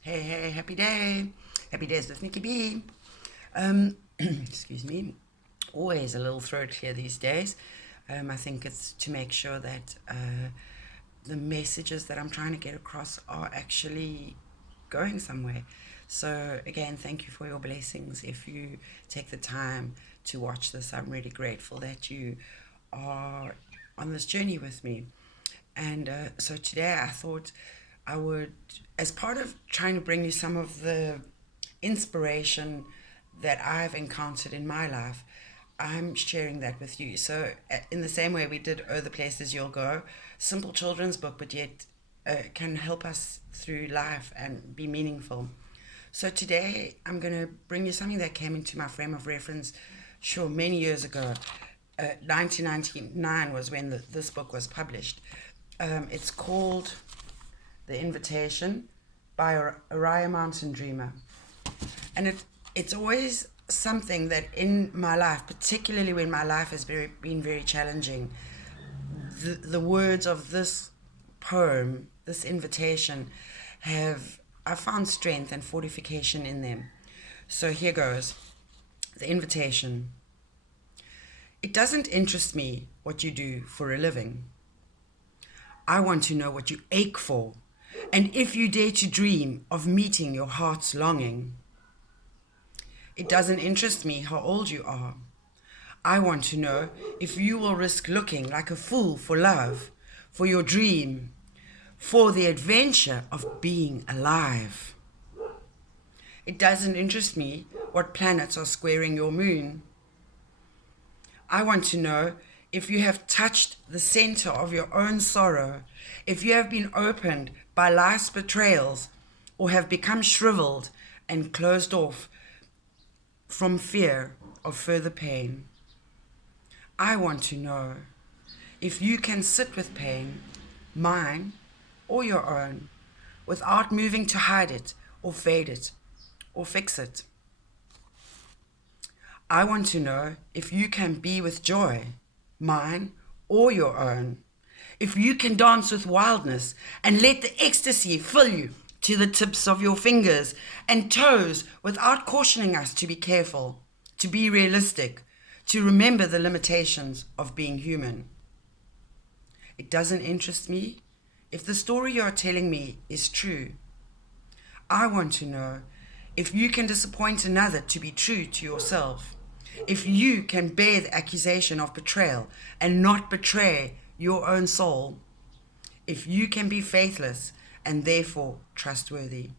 Hey, hey, happy day. Happy days with Nicci B. Excuse me. Always a little throat clear these days. I think it's to make sure that the messages that I'm trying to get across are actually going somewhere. So, again, thank you for your blessings. If you take the time to watch this, I'm really grateful that you are on this journey with me. And so today I thought I would, as part of trying to bring you some of the inspiration that I've encountered in my life, I'm sharing that with you. So, in the same way we did Oh, the Places You'll Go, simple children's book, but yet can help us through life and be meaningful. So, today I'm going to bring you something that came into my frame of reference, sure, many years ago. 1999 was when this book was published. It's called The Invitation by Oriah Mountaindreamer. And it's always something that in my life, particularly when my life has been very challenging, the words of this poem, this invitation, I found strength and fortification in them. So here goes. The invitation. It doesn't interest me what you do for a living. I want to know what you ache for, and if you dare to dream of meeting your heart's longing. It doesn't interest me how old you are. I want to know if you will risk looking like a fool for love, for your dream, for the adventure of being alive. It doesn't interest me what planets are squaring your moon. I want to know if you have touched the center of your own sorrow, if you have been opened by life's betrayals, or have become shriveled and closed off from fear of further pain. I want to know if you can sit with pain, mine or your own, without moving to hide it or fade it or fix it. I want to know if you can be with joy, mine or your own, if you can dance with wildness and let the ecstasy fill you to the tips of your fingers and toes without cautioning us to be careful, to be realistic, to remember the limitations of being human. It doesn't interest me if the story you're telling me is true. I want to know if you can disappoint another to be true to yourself, if you can bear the accusation of betrayal and not betray your own soul, if you can be faithless and therefore trustworthy.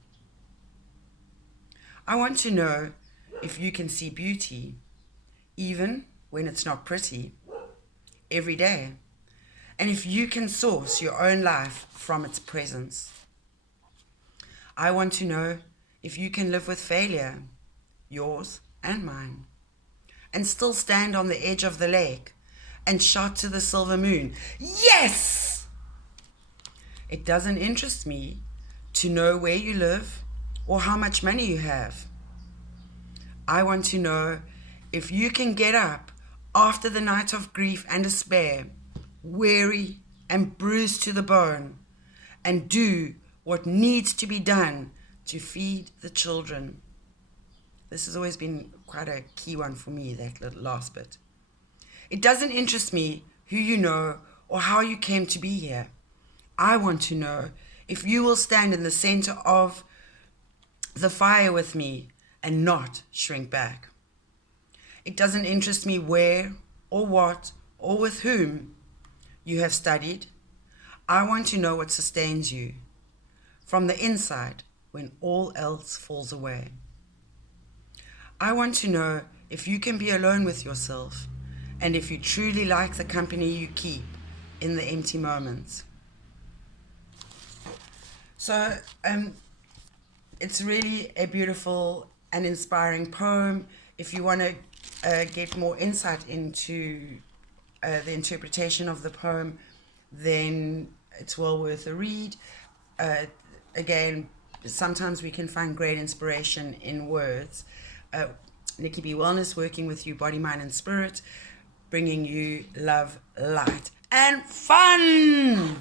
I want to know if you can see beauty, even when it's not pretty, every day, and if you can source your own life from its presence. I want to know if you can live with failure, yours and mine, and still stand on the edge of the lake and shout to the silver moon, yes! It doesn't interest me to know where you live or how much money you have. I want to know if you can get up after the night of grief and despair, weary and bruised to the bone, and do what needs to be done to feed the children. This has always been quite a key one for me, that little last bit. It doesn't interest me who you know or how you came to be here. I want to know if you will stand in the center of the fire with me and not shrink back. It doesn't interest me where or what or with whom you have studied. I want to know what sustains you from the inside when all else falls away. I want to know if you can be alone with yourself and if you truly like the company you keep in the empty moments. So it's really a beautiful and inspiring poem. If you want to get more insight into the interpretation of the poem, then it's well worth a read. Again, sometimes we can find great inspiration in words. Nicci B Wellness, working with you, body, mind, and spirit, bringing you love, light, and fun.